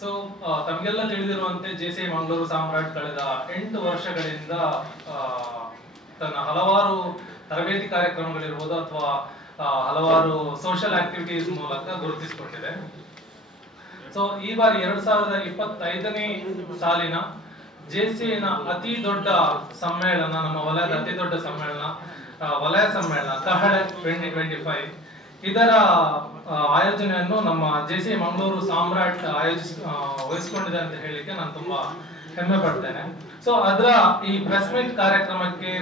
So ತಮಗೆಲ್ಲ ತಿಳಿದಿರುವಂತೆ JC Mangaluru ಸಾಮ್ರಾಟ್ ಕಳೆದ 8 ವರ್ಷಗಳಿಂದ ತನ್ನ ಹಲವಾರು ತರಬೇತಿ ಕಾರ್ಯಕ್ರಮಗಳಿರ್ಬೋದು ಅಥವಾ ಹಲವಾರು ಸೋಷಿಯಲ್ ಆಕ್ಟಿವಿಟೀಸ್ ಮೂಲಕ ಗುರುತಿಸಿಕೊಂಡಿದೆ. ಸೊ ಈ ಬಾರಿ 2025ನೇ ಸಾಲಿನ ಜೆಸಿನ ಅತಿ ದೊಡ್ಡ ಸಮ್ಮೇಳನ, ನಮ್ಮ ವಲಯದ ಅತಿ ದೊಡ್ಡ ಸಮ್ಮೇಳನ, ವಲಯ ಸಮ್ಮೇಳನ ಕಹಳೆ 2025 ಇದರ ಆಯೋಜನೆಯನ್ನು ನಮ್ಮ ಜೆಸಿ ಮಂಗಳೂರು ಸಾಮ್ರಾಟ್ ವಹಿಸಿಕೊಂಡಿದೆ ಅಂತ ಹೇಳಿಕ್ಕೆ ನಾನು ತುಂಬಾ ಹೆಮ್ಮೆ ಪಡ್ತೇನೆ. ಸೊ ಅದರ ಈ ಪ್ರೆಸ್ ಮೀಟ್ ಕಾರ್ಯಕ್ರಮಕ್ಕೆ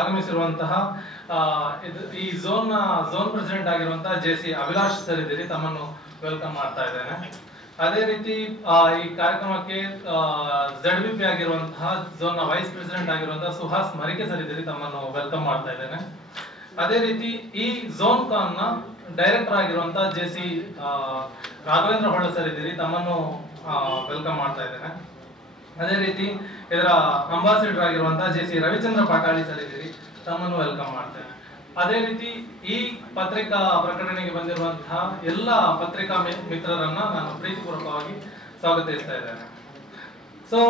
ಆಗಮಿಸಿರುವಂತಹ ಈ ಝೋನ್ ಪ್ರೆಸಿಡೆಂಟ್ ಆಗಿರುವಂತಹ ಜೆಸಿ ಅಭಿಲಾಷ್ ಸರ್ ಇದ್ದೀರಿ, ತಮ್ಮನ್ನು ವೆಲ್ಕಮ್ ಮಾಡ್ತಾ ಇದ್ದೇನೆ. ಅದೇ ರೀತಿ ಈ ಕಾರ್ಯಕ್ರಮಕ್ಕೆ ZBP ಆಗಿರುವಂತಹ ಝೋನ್ ನ ವೈಸ್ ಪ್ರೆಸಿಡೆಂಟ್ ಆಗಿರುವಂತಹ ಸುಹಾಸ್ ಮರಿಕೆ ಸರ್ ಇದ್ದೀರಿ, ತಮ್ಮನ್ನು ವೆಲ್ಕಮ್ ಮಾಡ್ತಾ ಇದ್ದೇನೆ. ಅದೇ ರೀತಿ ಈ ಝೋನ್ ಕಾನ್ ನ ಡೈರೆಕ್ಟರ್ ಆಗಿರುವಂತಹ ಜೆಸಿ ರಾಘವೇಂದ್ರ ಹೊಳ್ಳ ಸರ್ ಇದ್ದೀರಿ, ತಮ್ಮನ್ನು ವೆಲ್ಕಮ್ ಮಾಡ್ತಾ ಇದ್ದೇನೆ. ಅದೇ ರೀತಿ ಇದರ ಅಂಬಾಸಿಡರ್ ಆಗಿರುವಂತಹ ಜೆಸಿ ರವಿಚಂದ್ರ ಪಾಟಾಳಿ ಸರ್ ಇದ್ದೀರಿ, ತಮ್ಮನ್ನು ವೆಲ್ಕಮ್ ಮಾಡ್ತೇನೆ. ಅದೇ ರೀತಿ ಈ ಪತ್ರಿಕಾ ಪ್ರಕಟಣೆಗೆ ಬಂದಿರುವಂತಹ ಎಲ್ಲ ಪತ್ರಿಕಾ ಮಿತ್ರರನ್ನ ನಾನು ಪ್ರೀತಿಪೂರ್ವಕವಾಗಿ ಸ್ವಾಗತಿಸ್ತಾ ಇದ್ದೇನೆ. ಸೊ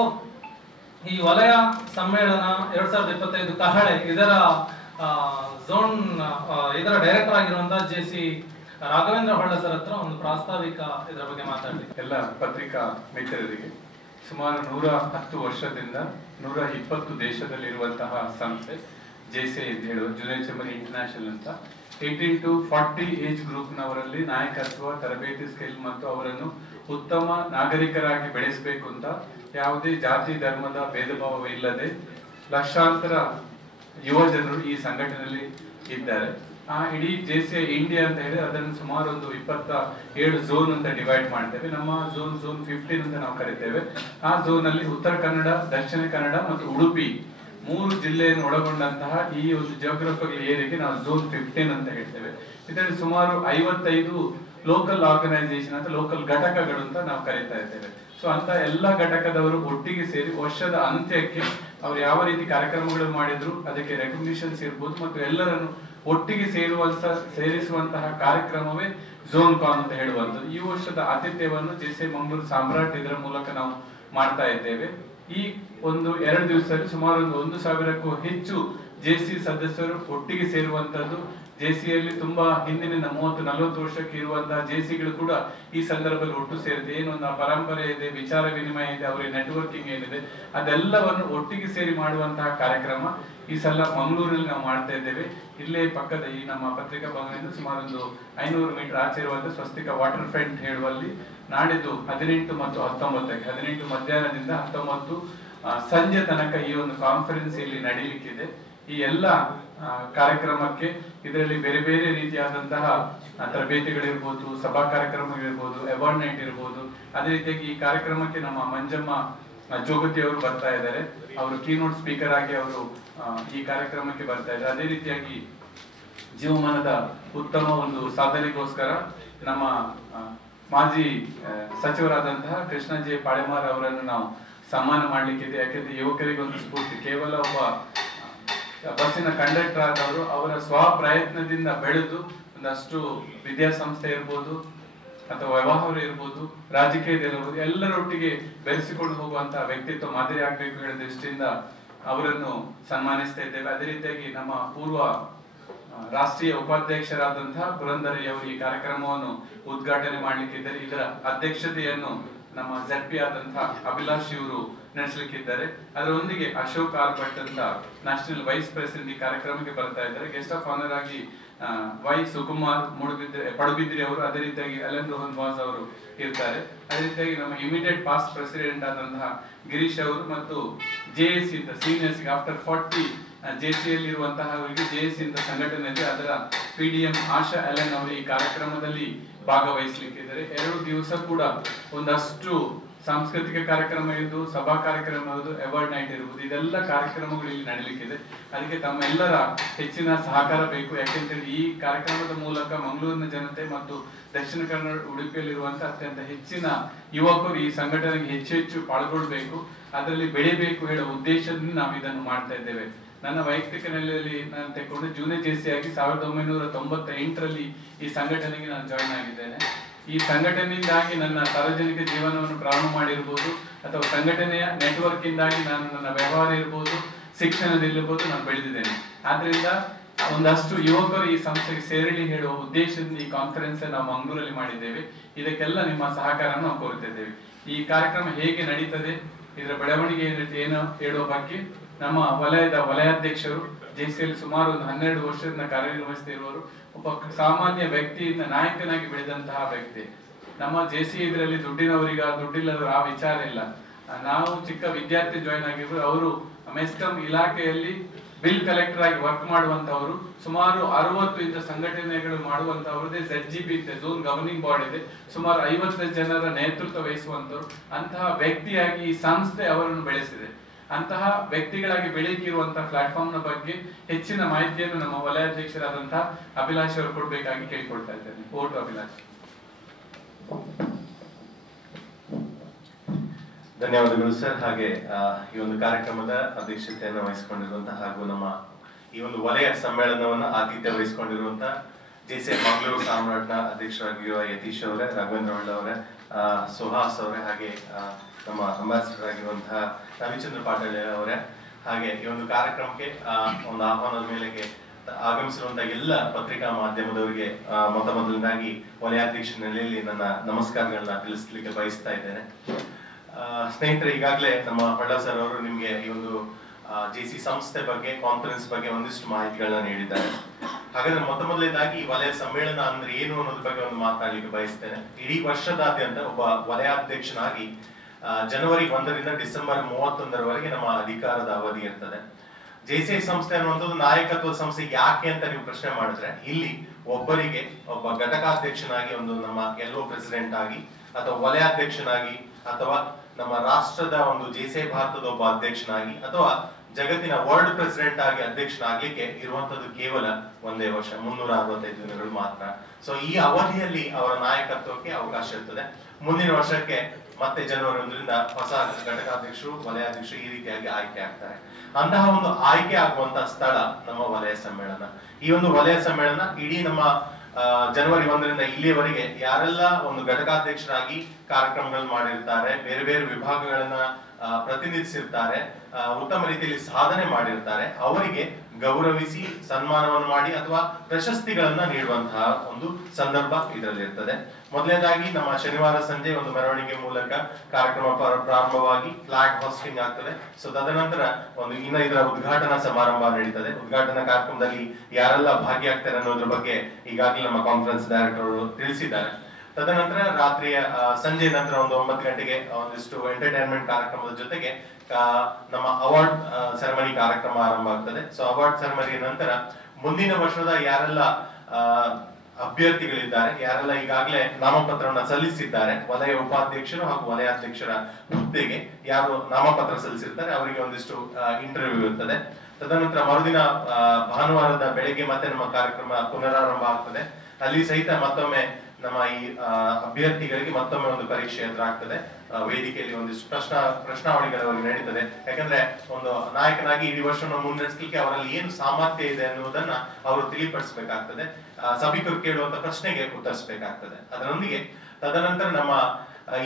ಈ ವಲಯ ಸಮ್ಮೇಳನ 2025 ಕಹಳೆ ಇದರ ಝೋನ್ ಇದರ ಡೈರೆಕ್ಟರ್ ಆಗಿರುವಂತಹ ಜೆಸಿ ರಾಘವೇಂದ್ರ ಹೊಳ್ಳ ಸರ್ ಹತ್ರ ಒಂದು ಪ್ರಾಸ್ತಾವಿಕ ಇದರ ಬಗ್ಗೆ ಮಾತಾಡಿ. ಎಲ್ಲ ಪತ್ರಿಕಾ ಮಿತ್ರರಿಗೆ ಸುಮಾರು 110 ವರ್ಷದಿಂದ 120 ದೇಶದಲ್ಲಿರುವಂತಹ ಸಂಸ್ಥೆ ಜೆಸಿ ಅಂತ ಹೇಳುವ ಜುನೈದ್ ಚಮರಿ ಇಂಟರ್ನ್ಯಾಷನಲ್ ಅಂತ 18 to 40 ಏಜ್ ಗ್ರೂಪ್ ನವರಲ್ಲಿ ನಾಯಕತ್ವ, ತರಬೇತಿ ಸ್ಕಿಲ್ ಮತ್ತು ಅವರನ್ನು ಉತ್ತಮ ನಾಗರಿಕರಾಗಿ ಬೆಳೆಸಬೇಕು ಅಂತ ಯಾವುದೇ ಜಾತಿ ಧರ್ಮದ ಭೇದ ಭಾವ ಇಲ್ಲದೆ ಲಕ್ಷಾಂತರ ಯುವ ಜನರು ಈ ಸಂಘಟನೆಯಲ್ಲಿ ಇದ್ದಾರೆ. ಇಡೀ ಜೆಸಿ ಇಂಡಿಯಾ ಅಂತ ಹೇಳಿ ಅದನ್ನು ಸುಮಾರು ಒಂದು 27 ಝೋನ್ ಅಂತ ಡಿವೈಡ್ ಮಾಡ್ತೇವೆ. ನಮ್ಮ ಝೋನ್ 15 ಅಂತ ನಾವು ಕರಿತೇವೆ. ಆ ಝೋನ್ ಅಲ್ಲಿ ಉತ್ತರ ಕನ್ನಡ, ದಕ್ಷಿಣ ಕನ್ನಡ ಮತ್ತು ಉಡುಪಿ 3 ಜಿಲ್ಲೆಯನ್ನು ಒಳಗೊಂಡಂತಹ ಈ ಒಂದು ಜಿಯೋಗ್ರಫಿಕಲ್ ಏರಿಯಾಗೆ ನಾವು ಝೋನ್ 15 ಅಂತ ಹೇಳ್ತೇವೆ. ಇದರಲ್ಲಿ ಸುಮಾರು 55 ಲೋಕಲ್ ಆರ್ಗನೈಸೇಷನ್ ಅಂತ ಲೋಕಲ್ ಘಟಕಗಳು ಅಂತ ನಾವು ಕರೀತಾ ಇದ್ದೇವೆ. ಸೊ ಅಂತ ಎಲ್ಲ ಘಟಕದವರು ಒಟ್ಟಿಗೆ ಸೇರಿ ವರ್ಷದ ಅಂತ್ಯಕ್ಕೆ ಅವರು ಯಾವ ರೀತಿ ಕಾರ್ಯಕ್ರಮಗಳನ್ನು ಮಾಡಿದ್ರು, ಅದಕ್ಕೆ ರೆಕಗ್ನಿಷನ್ಸ್ ಇರ್ಬೋದು ಮತ್ತು ಎಲ್ಲರನ್ನು ಒಟ್ಟಿಗೆ ಸೇರಿಸುವಂತಹ ಕಾರ್ಯಕ್ರಮವೇ ಝೋನ್ ಕಾನ್ ಅಂತ ಹೇಳುವಂಥದ್ದು. ಈ ವರ್ಷದ ಆತಿಥ್ಯವನ್ನು ಜೆಸಿ ಮಂಗಳೂರು ಸಾಮ್ರಾಟ್ ಇದರ ಮೂಲಕ ನಾವು ಮಾಡ್ತಾ ಇದ್ದೇವೆ. ಈ ಒಂದು 2 ದಿವಸದಲ್ಲಿ ಸುಮಾರು 1,000ಕ್ಕೂ ಹೆಚ್ಚು ಜೆಸಿ ಸದಸ್ಯರು ಒಟ್ಟಿಗೆ ಸೇರುವಂತದ್ದು. ಜೆಸಿಯಲ್ಲಿ ತುಂಬಾ ಹಿಂದಿನಿಂದ 30-40 ವರ್ಷಕ್ಕೆ ಇರುವಂತಹ ಜೆಸಿಗಳು ಕೂಡ ಈ ಸಂದರ್ಭದಲ್ಲಿ ಒಟ್ಟು ಸೇರಿದೆ. ಏನೊಂದು ಪರಂಪರೆ ಇದೆ, ವಿಚಾರ ವಿನಿಮಯ ಇದೆ, ಅವರ ನೆಟ್ವರ್ಕಿಂಗ್ ಏನಿದೆ ಅದೆಲ್ಲವನ್ನು ಒಟ್ಟಿಗೆ ಸೇರಿ ಮಾಡುವಂತಹ ಕಾರ್ಯಕ್ರಮ ಈ ಸಲ ಮಂಗಳೂರಲ್ಲಿ ನಾವು ಮಾಡ್ತಾ ಇದ್ದೇವೆ. ಇಲ್ಲೇ ಪಕ್ಕದ ಈ ನಮ್ಮ ಪತ್ರಿಕಾ ಭವನದಿಂದ ಸುಮಾರು 500 ಮೀಟರ್ ಆಚೆ ಇರುವಂತಹ ಸ್ವಸ್ತಿಕ ವಾಟರ್ ಫ್ರಂಟ್ ಹೇಳುವಲ್ಲಿ ನಾಡಿದ್ದು 18 ಮತ್ತು 19ಕ್ಕೆ 18 ಮಧ್ಯಾಹ್ನದಿಂದ 19 ಸಂಜೆ ತನಕ ಈ ಒಂದು ಕಾನ್ಫರೆನ್ಸ್ ಇಲ್ಲಿ ನಡೀಲಿಕ್ಕಿದೆ. ಈ ಎಲ್ಲ ಕಾರ್ಯಕ್ರಮಕ್ಕೆ ಇದರಲ್ಲಿ ಬೇರೆ ಬೇರೆ ರೀತಿಯಾದಂತಹ ತರಬೇತಿಗಳಿರ್ಬೋದು, ಸಭಾ ಕಾರ್ಯಕ್ರಮಗಳಿರ್ಬೋದು, ಅವಾರ್ಡ್ ನೈಟ್ ಇರ್ಬೋದು. ಅದೇ ರೀತಿಯಾಗಿ ಈ ಕಾರ್ಯಕ್ರಮಕ್ಕೆ ನಮ್ಮ ಮಂಜಮ್ಮ ಜೋಗತಿ ಅವರು ಬರ್ತಾ ಇದ್ದಾರೆ. ಅವರು ಕೀನೋಟ್ ಸ್ಪೀಕರ್ ಆಗಿ ಅವರು ಈ ಕಾರ್ಯಕ್ರಮಕ್ಕೆ ಬರ್ತಾ ಇದ್ದಾರೆ. ಅದೇ ರೀತಿಯಾಗಿ ಜೀವಮಾನದ ಉತ್ತಮ ಒಂದು ಸಾಧನೆಗೋಸ್ಕರ ನಮ್ಮ ಮಾಜಿ ಸಚಿವರಾದಂತಹ ಕೃಷ್ಣ ಜೆ ಪಾಳೆಮಾರ್ ಅವರನ್ನು ನಾವು ಸನ್ಮಾನ ಮಾಡ್ಲಿಕ್ಕಿದೆ. ಯಾಕೆಂದ್ರೆ ಯುವಕರಿಗೆ ಒಂದು ಸ್ಫೂರ್ತಿ, ಕೇವಲ ಒಬ್ಬ ಬಸ್ಸಿನ ಕಂಡಕ್ಟರ್ ಆದವರು ಅವರ ಸ್ವಪ್ರಯತ್ನದಿಂದ ಬೆಳೆದು ಒಂದಷ್ಟು ವಿದ್ಯಾಸಂಸ್ಥೆ ಇರ್ಬೋದು ಅಥವಾ ವ್ಯವಹಾರ ಇರ್ಬೋದು, ರಾಜಕೀಯದಲ್ಲಿರ್ಬೋದು, ಎಲ್ಲರೊಟ್ಟಿಗೆ ಬೆರೆಸಿಕೊಂಡು ಹೋಗುವಂತಹ ವ್ಯಕ್ತಿತ್ವ ಮಾದರಿ ಆಗ್ಬೇಕು ಹೇಳೋ ದೃಷ್ಟಿಯಿಂದ ಅವರನ್ನು ಸನ್ಮಾನಿಸ್ತಾ ಇದ್ದೇವೆ. ಅದೇ ರೀತಿಯಾಗಿ ನಮ್ಮ ಪೂರ್ವ ರಾಷ್ಟ್ರೀಯ ಉಪಾಧ್ಯಕ್ಷರಾದಂತಹ ಪುರಂದರಿ ಅವರು ಈ ಕಾರ್ಯಕ್ರಮವನ್ನು ಉದ್ಘಾಟನೆ ಮಾಡ್ಲಿಕ್ಕಿದ್ದಾರೆ. ಇದರ ಅಧ್ಯಕ್ಷತೆಯನ್ನು ನಮ್ಮ ZP ಆದಂತಹ ಅಭಿಲಾಷ್ ಇವರು ನಡೆಸಲಿಕ್ಕಿದ್ದಾರೆ. ಅದರೊಂದಿಗೆ ಅಶೋಕ್ ಆರ್ ಭಟ್ ಅಂತ ನ್ಯಾಷನಲ್ ವೈಸ್ ಪ್ರೆಸಿಡೆಂಟ್ ಈ ಕಾರ್ಯಕ್ರಮಕ್ಕೆ ಬರ್ತಾ ಇದ್ದಾರೆ. ಗೆಸ್ಟ್ ಆಫ್ ಆನರ್ ಆಗಿ ವೈ ಸುಕುಮಾರ್ ಪಡುಬಿದ್ರಿ ಅವರು, ಅದೇ ರೀತಿಯಾಗಿ ಅಲನ್ ರೋಹನ್ ವಾಸ್ ಅವರು ಇರ್ತಾರೆ. ಅದೇ ರೀತಿಯಾಗಿ ನಮ್ಮ ಇಮಿಡಿಯೇಟ್ ಪಾಸ್ಟ್ ಪ್ರೆಸಿಡೆಂಟ್ ಆದಂತಹ ಗಿರೀಶ್ ಅವರು ಮತ್ತು JSC ಅಂತ ಸೀನಿಯರ್ಸ್ ಆಫ್ಟರ್ 40 ಜೆಸಿಯಲ್ಲಿ ಇರುವಂತಹವರಿಗೆ JSC ಅಂತ ಸಂಘಟನೆ ಇದೆ, ಅದರ PDM ಆಶಾ ಅಲನ್ ಅವರು ಈ ಕಾರ್ಯಕ್ರಮದಲ್ಲಿ ಭಾಗವಹಿಸಲಿಕ್ಕಿದ್ದಾರೆ. 2 ದಿವಸ ಕೂಡ ಒಂದಷ್ಟು ಸಾಂಸ್ಕೃತಿಕ ಕಾರ್ಯಕ್ರಮ ಇರುವುದು, ಸಭಾ ಕಾರ್ಯಕ್ರಮ ಇರುವುದು, ಅವಾರ್ಡ್ ನೈಟ್ ಇರುವುದು, ಇದೆಲ್ಲ ಕಾರ್ಯಕ್ರಮಗಳು ಇಲ್ಲಿ ನಡೀಲಿಕ್ಕಿದೆ. ಅದಕ್ಕೆ ತಮ್ಮೆಲ್ಲರ ಹೆಚ್ಚಿನ ಸಹಕಾರ ಬೇಕು. ಯಾಕೆಂತೇಳಿ ಈ ಕಾರ್ಯಕ್ರಮದ ಮೂಲಕ ಮಂಗಳೂರಿನ ಜನತೆ ಮತ್ತು ದಕ್ಷಿಣ ಕನ್ನಡ ಉಡುಪಿಯಲ್ಲಿರುವಂತಹ ಅತ್ಯಂತ ಹೆಚ್ಚಿನ ಯುವಕರು ಈ ಸಂಘಟನೆಗೆ ಹೆಚ್ಚು ಪಾಲ್ಗೊಳ್ಬೇಕು, ಅದರಲ್ಲಿ ಬೆಳಿಬೇಕು ಹೇಳೋ ಉದ್ದೇಶದಿಂದ ನಾವು ಇದನ್ನು ಮಾಡ್ತಾ ಇದ್ದೇವೆ. ನನ್ನ ವೈಯಕ್ತಿಕ ನೆಲೆಯಲ್ಲಿ ನಾನು ತೆಗೆದುಕೊಂಡು ಜೂನಿಯರ್ ಜೆಸಿ ಆಗಿ 1998ರಲ್ಲಿ ಈ ಸಂಘಟನೆಗೆ ನಾನು ಜಾಯಿನ್ ಆಗಿದ್ದೇನೆ. ಈ ಸಂಘಟನೆಯಿಂದಾಗಿ ನನ್ನ ಸಾರ್ವಜನಿಕ ಜೀವನವನ್ನು ಪ್ರಾರಂಭ ಮಾಡಿರ್ಬೋದು, ಅಥವಾ ಸಂಘಟನೆಯ ನೆಟ್ವರ್ಕ್ ಇಂದಾಗಿ ನಾನು ನನ್ನ ವ್ಯವಹಾರ ಇರ್ಬೋದು, ಶಿಕ್ಷಣದಲ್ಲಿರ್ಬೋದು ನಾನು ಬೆಳೆದಿದ್ದೇನೆ. ಆದ್ರಿಂದ ಒಂದಷ್ಟು ಯುವಕರು ಈ ಸಂಸ್ಥೆಗೆ ಸೇರಲಿ ಹೇಳುವ ಉದ್ದೇಶದಿಂದ ಈ ಕಾನ್ಫರೆನ್ಸ್ ನಾವು ಮಂಗಳೂರಲ್ಲಿ ಮಾಡಿದ್ದೇವೆ. ಇದಕ್ಕೆಲ್ಲ ನಿಮ್ಮ ಸಹಕಾರವನ್ನು ನಾವು ಕೋರುತ್ತಿದ್ದೇವೆ. ಈ ಕಾರ್ಯಕ್ರಮ ಹೇಗೆ ನಡೀತದೆ, ಇದರ ಬೆಳವಣಿಗೆ ಏನು ಹೇಳುವ ಬಗ್ಗೆ ನಮ್ಮ ವಲಯದ ವಲಯಾಧ್ಯಕ್ಷರು ಜೆಸಿಯಲ್ಲಿ ಸುಮಾರು ಒಂದು 12 ವರ್ಷದಿಂದ ಕಾರ್ಯನಿರ್ವಹಿಸುತ್ತಿರುವವರು, ಒಬ್ಬ ಸಾಮಾನ್ಯ ವ್ಯಕ್ತಿಯಿಂದ ನಾಯಕನಾಗಿ ಬೆಳೆದಂತಹ ವ್ಯಕ್ತಿ. ನಮ್ಮ ಜೆಸಿ ಇದರಲ್ಲಿ ದುಡ್ಡಿಲ್ಲದವರು ಆ ವಿಚಾರ ಇಲ್ಲ. ನಾವು ಚಿಕ್ಕ ವಿದ್ಯಾರ್ಥಿ ಜಾಯಿನ್ ಆಗಿದ್ರು, ಅವರು ಮೆಸ್ಕಾಂ ಇಲಾಖೆಯಲ್ಲಿ ಬಿಲ್ ಕಲೆಕ್ಟರ್ ಆಗಿ ವರ್ಕ್ ಮಾಡುವಂತವರು, ಸುಮಾರು 60 ಇಂಥ ಸಂಘಟನೆಗಳು ಮಾಡುವಂತವ್ರದೇ ZGB ಇದೆ, ಝೋನ್ ಗವರ್ನಿಂಗ್ ಬಾಡಿ ಇದೆ, ಸುಮಾರು 50 ಜನರ ನೇತೃತ್ವ ವಹಿಸುವಂತವ್ರು. ಅಂತಹ ವ್ಯಕ್ತಿಯಾಗಿ ಈ ಸಂಸ್ಥೆ ಅವರನ್ನು ಬೆಳೆಸಿದೆ. ಅಂತಹ ವ್ಯಕ್ತಿಗಳಾಗಿ ಬೆಳಕಿರುವಂತಹ ಪ್ಲಾಟ್ಫಾರ್ಮ್ ನ ಬಗ್ಗೆ ಹೆಚ್ಚಿನ ಮಾಹಿತಿಯನ್ನು ನಮ್ಮ ವಲಯಾಧ್ಯಕ್ಷರಾದಂತಹ ಅಭಿಲಾಷ್ ಅವರು ಕೊಡ್ಬೇಕಾಗಿ ಕೇಳಿಕೊಳ್ತಾ ಇದ್ದೇನೆ. ಓಟು ಅಭಿಲಾಷ್. ಧನ್ಯವಾದಗಳು ಸರ್. ಹಾಗೆ ಈ ಒಂದು ಕಾರ್ಯಕ್ರಮದ ಅಧ್ಯಕ್ಷತೆಯನ್ನು ವಹಿಸಿಕೊಂಡಿರುವಂತಹ ಹಾಗೂ ನಮ್ಮ ಈ ಒಂದು ವಲಯ ಸಮ್ಮೇಳನವನ್ನು ಆತಿಥ್ಯ ವಹಿಸಿಕೊಂಡಿರುವಂತಹ ಜೆಸಿ ಮಂಗಳೂರು ಸಾಮ್ರಾಟ್ನ ಅಧ್ಯಕ್ಷರಾಗಿರುವ ಯತೀಶ್ ಅವರೇ, ರಾಘವೇಂದ್ರ ಒಳ್ಳ ಅವರೇ, ಸುಹಾಸ್ ಅವರೇ, ಹಾಗೆ ನಮ್ಮ ಅಂಬಾಸಿಡರ್ ಆಗಿರುವಂತಹ ರವಿಚಂದ್ರ ಪಾಟೀಲ್ ಅವರೇ, ಹಾಗೆ ಈ ಒಂದು ಕಾರ್ಯಕ್ರಮಕ್ಕೆ ಒಂದು ಆಹ್ವಾನದ ಮೇಲೆಗೆ ಆಗಮಿಸಿರುವಂತಹ ಎಲ್ಲ ಪತ್ರಿಕಾ ಮಾಧ್ಯಮದವರಿಗೆ ಮೊದಲನೇದಾಗಿ ವಲಯಾಧ್ಯಕ್ಷ ನೆಲೆಯಲ್ಲಿ ನನ್ನ ನಮಸ್ಕಾರಗಳನ್ನ ತಿಳಿಸ್ಲಿಕ್ಕೆ ಬಯಸ್ತಾ ಇದ್ದೇನೆ. ಸ್ನೇಹಿತರೆ, ಈಗಾಗಲೇ ನಮ್ಮ ಹೊಳ್ಳ ಸರ್ ಅವರು ನಿಮ್ಗೆ ಈ ಒಂದು ಜೆಸಿ ಸಂಸ್ಥೆ ಬಗ್ಗೆ, ಕಾನ್ಫರೆನ್ಸ್ ಬಗ್ಗೆ ಒಂದಿಷ್ಟು ಮಾಹಿತಿಗಳನ್ನ ನೀಡಿದ್ದಾರೆ. ಹಾಗಾದ್ರೆ ಮೊದಲನೇದಾಗಿ ವಲಯ ಸಮ್ಮೇಳನ ಅಂದ್ರೆ ಏನು ಅನ್ನೋದ್ರ ಬಗ್ಗೆ ಒಂದು ಮಾತನಾಡಲಿಕ್ಕೆ ಬಯಸ್ತೇನೆ. ಇಡೀ ವರ್ಷದಾದ್ಯಂತ ಒಬ್ಬ ವಲಯಾಧ್ಯಕ್ಷನಾಗಿ ಜನವರಿ 1ರಿಂದ ಡಿಸೆಂಬರ್ 31ರವರೆಗೆ ನಮ್ಮ ಅಧಿಕಾರದ ಅವಧಿ ಇರ್ತದೆ. ಜೆಸಿ ಸಂಸ್ಥೆ ಅನ್ನುವಂಥದ್ದು ನಾಯಕತ್ವದ ಸಂಸ್ಥೆ ಯಾಕೆ ಅಂತ ನೀವು ಪ್ರಶ್ನೆ ಮಾಡಿದ್ರೆ, ಇಲ್ಲಿ ಒಬ್ಬರಿಗೆ ಒಬ್ಬ ಘಟಕಾಧ್ಯಕ್ಷನಾಗಿ, ಒಂದು ನಮ್ಮ LO ಪ್ರೆಸಿಡೆಂಟ್ ಆಗಿ, ಅಥವಾ ವಲಯಾಧ್ಯಕ್ಷನಾಗಿ, ಅಥವಾ ನಮ್ಮ ರಾಷ್ಟ್ರದ ಒಂದು ಜೆಸಿ ಭಾರತದ ಒಬ್ಬ ಅಧ್ಯಕ್ಷನಾಗಿ, ಅಥವಾ ಜಗತ್ತಿನ ವರ್ಲ್ಡ್ ಪ್ರೆಸಿಡೆಂಟ್ ಆಗಿ ಅಧ್ಯಕ್ಷನಾಗ್ಲಿಕ್ಕೆ ಇರುವಂತದ್ದು ಕೇವಲ ಒಂದೇ ವರ್ಷ, 365 ದಿನಗಳು ಮಾತ್ರ. ಸೊ ಈ ಅವಧಿಯಲ್ಲಿ ಅವರ ನಾಯಕತ್ವಕ್ಕೆ ಅವಕಾಶ ಇರ್ತದೆ. ಮುಂದಿನ ವರ್ಷಕ್ಕೆ ಮತ್ತೆ ಜನವರಿ 1ರಿಂದ ಹೊಸ ಘಟಕಾಧ್ಯಕ್ಷರು, ವಲಯಾಧ್ಯಕ್ಷರು ಈ ರೀತಿಯಾಗಿ ಆಯ್ಕೆ ಆಗ್ತಾರೆ. ಅಂತಹ ಒಂದು ಆಯ್ಕೆ ಆಗುವಂತಹ ಸ್ಥಳ ನಮ್ಮ ವಲಯ ಸಮ್ಮೇಳನ. ಈ ಒಂದು ವಲಯ ಸಮ್ಮೇಳನ ಇಡೀ ನಮ್ಮ ಜನವರಿ 1ರಿಂದ ಇಲ್ಲಿಯವರೆಗೆ ಯಾರೆಲ್ಲ ಒಂದು ಘಟಕಾಧ್ಯಕ್ಷರಾಗಿ ಕಾರ್ಯಕ್ರಮಗಳನ್ನು ಮಾಡಿರ್ತಾರೆ, ಬೇರೆ ಬೇರೆ ವಿಭಾಗಗಳನ್ನ ಪ್ರತಿನಿಧಿಸಿರ್ತಾರೆ, ಉತ್ತಮ ರೀತಿಯಲ್ಲಿ ಸಾಧನೆ ಮಾಡಿರ್ತಾರೆ, ಅವರಿಗೆ ಗೌರವಿಸಿ ಸನ್ಮಾನವನ್ನು ಮಾಡಿ ಅಥವಾ ಪ್ರಶಸ್ತಿಗಳನ್ನ ನೀಡುವಂತಹ ಒಂದು ಸಂದರ್ಭ ಇದರಲ್ಲಿ ಇರ್ತದೆ. ಮೊದಲನೇದಾಗಿ ನಮ್ಮ ಶನಿವಾರ ಸಂಜೆ ಒಂದು ಮೆರವಣಿಗೆ ಮೂಲಕ ಕಾರ್ಯಕ್ರಮ ಪ್ರಾರಂಭವಾಗಿ ಫ್ಲಾಗ್ ಹಾಸ್ಟಿಂಗ್ ಆಗ್ತದೆ. ಸೊ ತದನಂತರ ಇದರ ಉದ್ಘಾಟನಾ ಸಮಾರಂಭ ನಡೀತದೆ. ಉದ್ಘಾಟನಾ ಕಾರ್ಯಕ್ರಮದಲ್ಲಿ ಯಾರೆಲ್ಲ ಭಾಗಿಯಾಗ್ತಾರೆ ಅನ್ನೋದ್ರ ಬಗ್ಗೆ ಈಗಾಗಲೇ ನಮ್ಮ ಕಾನ್ಫರೆನ್ಸ್ ಡೈರೆಕ್ಟರ್ ಅವರು ತಿಳಿಸಿದ್ದಾರೆ. ತದನಂತರ ರಾತ್ರಿಯ ಸಂಜೆ ನಂತರ ಒಂದು 9 ಗಂಟೆಗೆ ಒಂದಿಷ್ಟು ಎಂಟರ್ಟೈನ್ಮೆಂಟ್ ಕಾರ್ಯಕ್ರಮದ ಜೊತೆಗೆ ನಮ್ಮ ಅವಾರ್ಡ್ ಸೆರೆಮನಿ ಕಾರ್ಯಕ್ರಮ ಆರಂಭ ಆಗ್ತದೆ. ಸೊ ಅವಾರ್ಡ್ ಸೆರೆಮನಿ ನಂತರ ಮುಂದಿನ ವರ್ಷದ ಯಾರೆಲ್ಲ ಅಭ್ಯರ್ಥಿಗಳಿದ್ದಾರೆ, ಯಾರೆಲ್ಲ ಈಗಾಗಲೇ ನಾಮಪತ್ರವನ್ನ ಸಲ್ಲಿಸಿದ್ದಾರೆ, ವಲಯ ಉಪಾಧ್ಯಕ್ಷರು ಹಾಗೂ ವಲಯಾಧ್ಯಕ್ಷರ ಹುದ್ದೆಗೆ ಯಾರು ನಾಮಪತ್ರ ಸಲ್ಲಿಸಿರ್ತಾರೆ ಅವರಿಗೆ ಒಂದಿಷ್ಟು ಇಂಟರ್ವ್ಯೂ ಇರ್ತದೆ. ತದನಂತರ ಮರುದಿನ ಭಾನುವಾರದ ಬೆಳಗ್ಗೆ ಮತ್ತೆ ನಮ್ಮ ಕಾರ್ಯಕ್ರಮ ಪುನರಾರಂಭ ಆಗ್ತದೆ. ಅಲ್ಲಿ ಸಹಿತ ಮತ್ತೊಮ್ಮೆ ನಮ್ಮ ಈ ಅಭ್ಯರ್ಥಿಗಳಿಗೆ ಮತ್ತೊಮ್ಮೆ ಒಂದು ಪರೀಕ್ಷೆ ಎದುರಾಗ್ತದೆ. ವೇದಿಕೆಯಲ್ಲಿ ಒಂದಿಷ್ಟು ಪ್ರಶ್ನಾವಳಿಗಳು ಅವರಿಗೆ ನಡೀತದೆ. ಯಾಕಂದ್ರೆ ಒಂದು ನಾಯಕನಾಗಿ ಇಡೀ ವರ್ಷವನ್ನು ಮುನ್ನಡೆಸಲಿಕ್ಕೆ ಅವರಲ್ಲಿ ಏನು ಸಾಮರ್ಥ್ಯ ಇದೆ ಅನ್ನುವುದನ್ನ ಅವರು ತಿಳಿಪಡಿಸಬೇಕಾಗ್ತದೆ. ಸಭಿಕರು ಕೇಳುವಂತ ಪ್ರಶ್ನೆಗೆ ಉತ್ತರಿಸಬೇಕಾಗ್ತದೆ. ಅದರೊಂದಿಗೆ ತದನಂತರ ನಮ್ಮ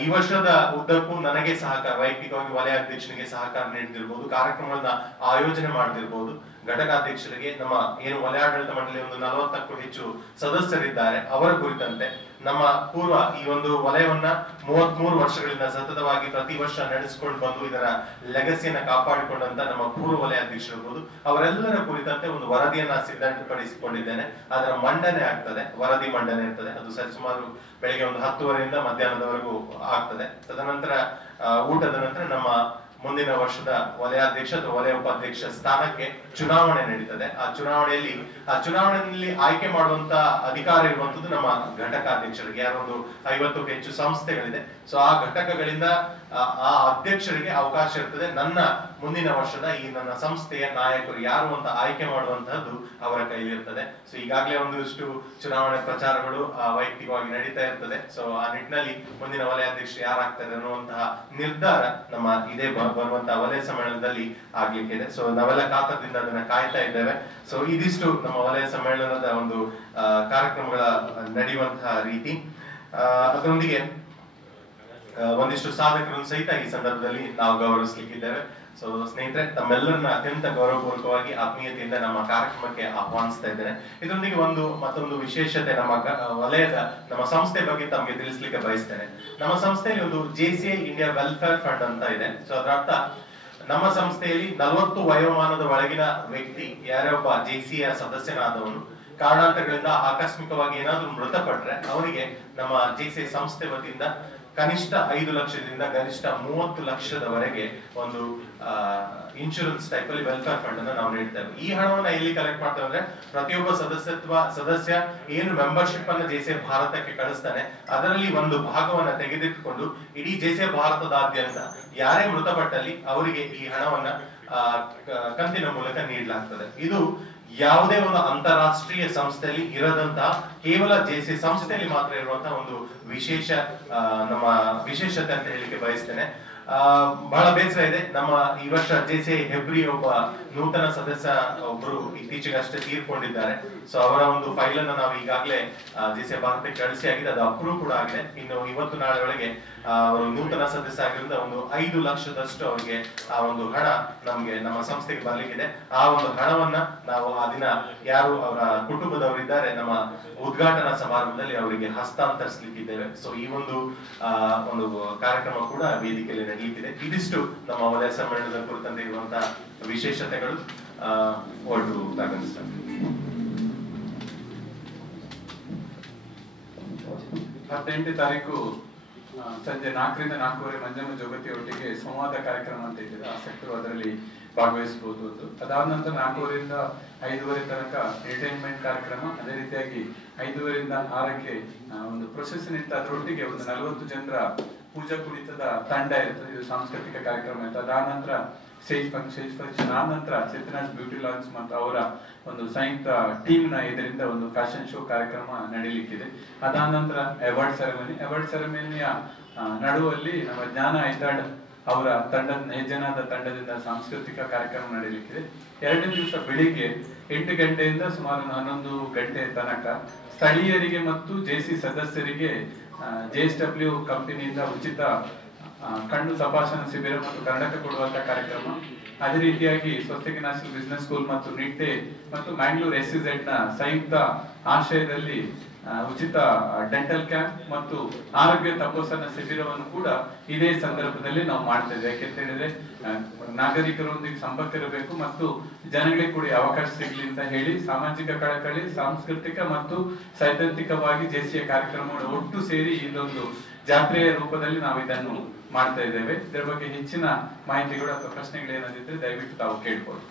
ಈ ವರ್ಷದ ಉದ್ದಕ್ಕೂ ನನಗೆ ಸಹಕಾರ, ವೈಯಕ್ತಿಕವಾಗಿ ವಲಯಾಧ್ಯಕ್ಷನಿಗೆ ಸಹಕಾರ ನೀಡಿದಿರ್ಬೋದು, ಕಾರ್ಯಕ್ರಮಗಳನ್ನ ಆಯೋಜನೆ ಮಾಡ್ತಿರ್ಬೋದು, ಘಟಕಾಧ್ಯಕ್ಷರಿಗೆ ನಮ್ಮ ಏನು ವಲಯಾಡಳಿತ ಮಂಡಳಿ ಒಂದು 40ಕ್ಕೂ ಹೆಚ್ಚು ಸದಸ್ಯರಿದ್ದಾರೆ ಅವರ ಕುರಿತಂತೆ ನಮ್ಮ ಪೂರ್ವ ಈ ಒಂದು ವಲಯವನ್ನ 33 ವರ್ಷಗಳಿಂದ ಸತತವಾಗಿ ಪ್ರತಿ ವರ್ಷ ನಡೆಸಿಕೊಂಡು ಬಂದು ಇದರ ಲೆಗಸಿಯನ್ನ ಕಾಪಾಡಿಕೊಂಡಂತ ನಮ್ಮ ಪೂರ್ವ ವಲಯಾಧ್ಯಕ್ಷರಿರ್ಬೋದು ಅವರೆಲ್ಲರ ಕುರಿತಂತೆ ಒಂದು ವರದಿಯನ್ನ ಸಿದ್ಧಪಡಿಸಿಕೊಂಡಿದ್ದೇನೆ. ಅದರ ಮಂಡನೆ ಆಗ್ತದೆ, ವರದಿ ಮಂಡನೆ ಇರ್ತದೆ. ಅದು ಸರಿಸುಮಾರು ಬೆಳಿಗ್ಗೆ ಒಂದು 10:30ರಿಂದ ಮಧ್ಯಾಹ್ನದವರೆಗೂ ಆಗ್ತದೆ. ತದನಂತರ ಊಟದ ನಂತರ ನಮ್ಮ ಮುಂದಿನ ವರ್ಷದ ವಲಯಾಧ್ಯಕ್ಷ ಅಥವಾ ವಲಯ ಉಪಾಧ್ಯಕ್ಷ ಸ್ಥಾನಕ್ಕೆ ಚುನಾವಣೆ ನಡೀತದೆ. ಆ ಚುನಾವಣೆಯಲ್ಲಿ ಆಯ್ಕೆ ಮಾಡುವಂತ ಅಧಿಕಾರ ಇರುವಂತದ್ದು ನಮ್ಮ ಘಟಕಾಧ್ಯಕ್ಷರಿಗೆ. ಯಾರೊಂದು 50ಕ್ಕೂ ಹೆಚ್ಚು ಸಂಸ್ಥೆಗಳಿದೆ. ಸೊ ಆ ಘಟಕಗಳಿಂದ ಆ ಅಧ್ಯಕ್ಷರಿಗೆ ಅವಕಾಶ ಇರ್ತದೆ ನನ್ನ ಮುಂದಿನ ವರ್ಷದ ಈ ನನ್ನ ಸಂಸ್ಥೆಯ ನಾಯಕರು ಯಾರು ಅಂತ ಆಯ್ಕೆ ಮಾಡುವಂತಹದ್ದು ಅವರ ಕೈಲಿ ಇರ್ತದೆ. ಸೊ ಈಗಾಗಲೇ ಒಂದಿಷ್ಟು ಚುನಾವಣೆ ಪ್ರಚಾರಗಳು ವೈಯಕ್ತಿಕವಾಗಿ ನಡೀತಾ ಇರ್ತದೆ. ಸೊ ಆ ನಿಟ್ಟಿನಲ್ಲಿ ಮುಂದಿನ ವಲಯಾಧ್ಯಕ್ಷರು ಯಾರಾಗ್ತಾರೆ ಅನ್ನುವಂತಹ ನಿರ್ಧಾರ ನಮ್ಮ ಇದೇ ಬರುವಂತಹ ವಲಯ ಸಮ್ಮೇಳನದಲ್ಲಿ ಆಗ್ಲಿಕ್ಕೆ ಇದೆ. ಸೊ ನಾವೆಲ್ಲ ಕಾತರದಿಂದ ಅದನ್ನ ಕಾಯ್ತಾ ಇದ್ದೇವೆ. ಸೊ ಇದಿಷ್ಟು ನಮ್ಮ ವಲಯ ಸಮ್ಮೇಳನದ ಒಂದು ಕಾರ್ಯಕ್ರಮಗಳ ನಡೆಯುವಂತಹ ರೀತಿ. ಅದರೊಂದಿಗೆ ಒಂದಿಷ್ಟು ಸಾಧಕರನ್ನು ಸಹಿತ ಈ ಸಂದರ್ಭದಲ್ಲಿ ನಾವು ಗೌರವಿಸಲಿಕ್ಕಿದ್ದೇವೆ. ಸೊ ಸ್ನೇಹಿತರೆ, ತಮ್ಮೆಲ್ಲರನ್ನ ಅತ್ಯಂತ ಗೌರವಪೂರ್ವಕವಾಗಿ ಆತ್ಮೀಯತೆಯಿಂದ ನಮ್ಮ ಕಾರ್ಯಕ್ರಮಕ್ಕೆ ಆಹ್ವಾನಿಸ್ತಾ ಇದ್ದೇನೆ. ಇದರೊಂದಿಗೆ ಮತ್ತೊಂದು ವಿಶೇಷತೆ ವಲಯದ ನಮ್ಮ ಸಂಸ್ಥೆ ಬಗ್ಗೆ ತಮಗೆ ತಿಳಿಸ್ಲಿಕ್ಕೆ ಬಯಸ್ತೇನೆ. ನಮ್ಮ ಸಂಸ್ಥೆಯಲ್ಲಿ ಒಂದು JCI ಇಂಡಿಯಾ ವೆಲ್ಫೇರ್ ಫಂಡ್ ಅಂತ ಇದೆ. ಸೊ ಅದರ ಅರ್ಥ, ನಮ್ಮ ಸಂಸ್ಥೆಯಲ್ಲಿ 40 ವಯೋಮಾನದ ಒಳಗಿನ ವ್ಯಕ್ತಿ ಯಾರೇ ಒಬ್ಬ JCI ಸದಸ್ಯನಾದವನು ಕಾರಣಾಂತರಗಳಿಂದ ಆಕಸ್ಮಿಕವಾಗಿ ಏನಾದ್ರೂ ಮೃತಪಟ್ರೆ ಅವನಿಗೆ ನಮ್ಮ JCI ಸಂಸ್ಥೆ ವತಿಯಿಂದ ಕನಿಷ್ಠ 5 ಲಕ್ಷದಿಂದ ಗರಿಷ್ಠ 30 ಲಕ್ಷದವರೆಗೆ ಒಂದು ಇನ್ಶೂರೆನ್ಸ್ ಟೈಪ್ ಅಲ್ಲಿ ವೆಲ್ಫೇರ್ ಫಂಡ್ ಅನ್ನು ನಾವು ನೀಡ್ತೇವೆ. ಈ ಹಣವನ್ನ ಎಲ್ಲಿ ಕಲೆಕ್ಟ್ ಮಾಡ್ತೇವೆ ಅಂದ್ರೆ, ಪ್ರತಿಯೊಬ್ಬ ಸದಸ್ಯ ಏನು ಮೆಂಬರ್ಶಿಪ್ ಅನ್ನು JCI ಭಾರತಕ್ಕೆ ಕಳಿಸ್ತಾನೆ ಅದರಲ್ಲಿ ಒಂದು ಭಾಗವನ್ನ ತೆಗೆದಿಟ್ಟುಕೊಂಡು ಇಡೀ JCI ಭಾರತದಾದ್ಯಂತ ಯಾರೇ ಮೃತಪಟ್ಟಲ್ಲಿ ಅವರಿಗೆ ಈ ಹಣವನ್ನ ಕಂತಿನ ಮೂಲಕ ನೀಡಲಾಗ್ತದೆ. ಇದು ಯಾವುದೇ ಒಂದು ಅಂತಾರಾಷ್ಟ್ರೀಯ ಸಂಸ್ಥೆಯಲ್ಲಿ ಇರದಂತಹ, ಕೇವಲ JCI ಸಂಸ್ಥೆಯಲ್ಲಿ ಮಾತ್ರ ಇರುವಂತಹ ಒಂದು ನಮ್ಮ ವಿಶೇಷತೆ ಅಂತ ಹೇಳಿಕ್ಕೆ ಬಯಸ್ತೇನೆ. ಬಹಳ ಬೇಸರ ಇದೆ, ನಮ್ಮ ಈ ವರ್ಷ JCI ಹೆಬ್ರಿ ಒಬ್ಬ ನೂತನ ಸದಸ್ಯ ಒಬ್ರು ಇತ್ತೀಚೆಗಷ್ಟೇ ತೀರ್ಕೊಂಡಿದ್ದಾರೆ. ಸೊ ಅವರ ಒಂದು ಫೈಲ್ ಅನ್ನು ನಾವು ಈಗಾಗಲೇ JCI ಭಾರತಕ್ಕೆ ಕಳಿಸಿ ಆಗಿದೆ, ಅದು ಅಪ್ರೂವ್ ಕೂಡ ಆಗಿದೆ. ಇನ್ನು ಇವತ್ತು ನಾಳೆ ಒಳಗೆ ಅವರು ನೂತನ ಸದಸ್ಯ ಆಗಿರೋದ್ರಿಂದ ಒಂದು 5 ಲಕ್ಷದಷ್ಟು ಅವರಿಗೆ ಆ ಒಂದು ಹಣ ನಮ್ಮ ಸಂಸ್ಥೆಗೆ ಬರ್ಲಿಕ್ಕಿದೆ. ಆ ಒಂದು ಹಣವನ್ನ ನಾವು ಆ ದಿನ ಯಾರು ಅವರ ಕುಟುಂಬದವರಿದ್ದಾರೆ ನಮ್ಮ ಉದ್ಘಾಟನಾ ಸಮಾರಂಭದಲ್ಲಿ ಅವರಿಗೆ ಹಸ್ತಾಂತರಿಸಲಿಕ್ಕಿದ್ದೇವೆ. ಸೊ ಈ ಒಂದು ಕಾರ್ಯಕ್ರಮ ಕೂಡ ವೇದಿಕೆಯಲ್ಲಿ ನಡೆಯಲಿಕ್ಕಿದೆ. ಇದಿಷ್ಟು ನಮ್ಮ ವಲಯ ಸಮ್ಮೇಳನದ ಕುರಿತಂತೆ ಇರುವಂತಹ ವಿಶೇಷತೆಗಳು. ಒಟ್ಟು 18ನೇ ತಾರೀಕು ಸಂಜೆ 4ರಿಂದ 4:15 ಮಂಜಮ್ಮ ಜೋಗತಿ ಒಟ್ಟಿಗೆ ಸಂವಾದ ಕಾರ್ಯಕ್ರಮ ಅಂತ ಇಟ್ಟಿದೆ. ಆಸಕ್ತರು ಅದರಲ್ಲಿ ಭಾಗವಹಿಸಬಹುದು. ಅದಾದ ನಂತರ 4:15ರಿಂದ 5:30 ತನಕ ಎಂಟರ್ಟೈನ್ಮೆಂಟ್ ಕಾರ್ಯಕ್ರಮ. ಅದೇ ರೀತಿಯಾಗಿ 5:30ರಿಂದ 6ಕ್ಕೆ ಒಂದು ಪ್ರೊಸೆಷನ್ ಇತ್ತು. ಅದರೊಟ್ಟಿಗೆ ಒಂದು 40 ಜನರ ಪೂಜಾ ಕುಣಿತದ ತಂಡ ಇರ್ತದೆ. ಇದು ಸಾಂಸ್ಕೃತಿಕ ಕಾರ್ಯಕ್ರಮ ಇತ್ತು. ಅದಾದ ನಂತರ ಸ್ಟೇಜ್ ಫಂಕ್ಷನ್ ಆದ ನಂತರ ಚೇತನಾಸ್ ಬ್ಯೂಟಿ ಲಾನ್ಸ್ ಮತ್ತು ಅವರ ಒಂದು ಸಂಯುಕ್ತ ಟೀಮ್ ನ ಇದರಿಂದ ಒಂದು ಫ್ಯಾಷನ್ ಶೋ ಕಾರ್ಯಕ್ರಮ ನಡೆಯಲಿಕ್ಕಿದೆ. ಅದಾದ ನಂತರ ಅವಾರ್ಡ್ ಸೆರೆಮನಿಯ ನಡುವಲ್ಲಿ ನಮ್ಮ ಜ್ಞಾನ ಐತಾಡ್ ಅವರ ಹೆಜ್ಜೆನಾದ ತಂಡದಿಂದ ಸಾಂಸ್ಕೃತಿಕ ಕಾರ್ಯಕ್ರಮ ನಡೆಯಲಿಕ್ಕಿದೆ. 2ನೇ ದಿವಸ ಬೆಳಿಗ್ಗೆ 8 ಗಂಟೆಯಿಂದ ಸುಮಾರು 11 ಗಂಟೆ ತನಕ ಸ್ಥಳೀಯರಿಗೆ ಮತ್ತು JCI ಸದಸ್ಯರಿಗೆ JSW ಕಂಪನಿಯಿಂದ ಉಚಿತ ಕಣ್ಣು ತಪಾಸಣಾ ಶಿಬಿರ ಮತ್ತು ಕನ್ನಡಕ ಕೊಡುವಂತ ಕಾರ್ಯಕ್ರಮ. ಅದೇ ರೀತಿಯಾಗಿ ಸ್ವಸ್ತಿಕ್ ನ್ಯಾಷನಲ್ ಬಿಸಿನೆಸ್ ಸ್ಕೂಲ್ ಮತ್ತು ನಿಟ್ಟೆ ಮತ್ತು ಮ್ಯಾಂಗ್ಳೂರ್ SEZ ನ ಸಂಯುಕ್ತ ಆಶ್ರಯದಲ್ಲಿ ಉಚಿತ ಡೆಂಟಲ್ ಕ್ಯಾಂಪ್ ಮತ್ತು ಆರೋಗ್ಯ ತಪಾಸಣಾ ಶಿಬಿರವನ್ನು ಕೂಡ ಇದೇ ಸಂದರ್ಭದಲ್ಲಿ ನಾವು ಮಾಡ್ತಾ ಇದ್ದೇವೆ. ಯಾಕೆಂತ ಹೇಳಿದ್ರೆ ನಾಗರಿಕರೊಂದಿಗೆ ಸಂಪರ್ಕ ಇರಬೇಕು ಮತ್ತು ಜನಗಳಿಗೆ ಕೂಡ ಅವಕಾಶ ಸಿಗ್ಲಿ ಅಂತ ಹೇಳಿ ಸಾಮಾಜಿಕ ಕಳಕಳಿ, ಸಾಂಸ್ಕೃತಿಕ ಮತ್ತು ಸೈದ್ಧಾಂತಿಕವಾಗಿ JCI ಕಾರ್ಯಕ್ರಮಗಳು ಒಟ್ಟು ಸೇರಿ ಇದೊಂದು ಜಾತ್ರೆಯ ರೂಪದಲ್ಲಿ ನಾವು ಇದನ್ನು ಮಾಡ್ತಾ ಇದ್ದೇವೆ. ಇದರ ಬಗ್ಗೆ ಹೆಚ್ಚಿನ ಮಾಹಿತಿಗಳು ಅಥವಾ ಪ್ರಶ್ನೆಗಳು ಏನಾದಿದ್ರೆ ದಯವಿಟ್ಟು ತಾವು ಕೇಳ್ಬೋದು.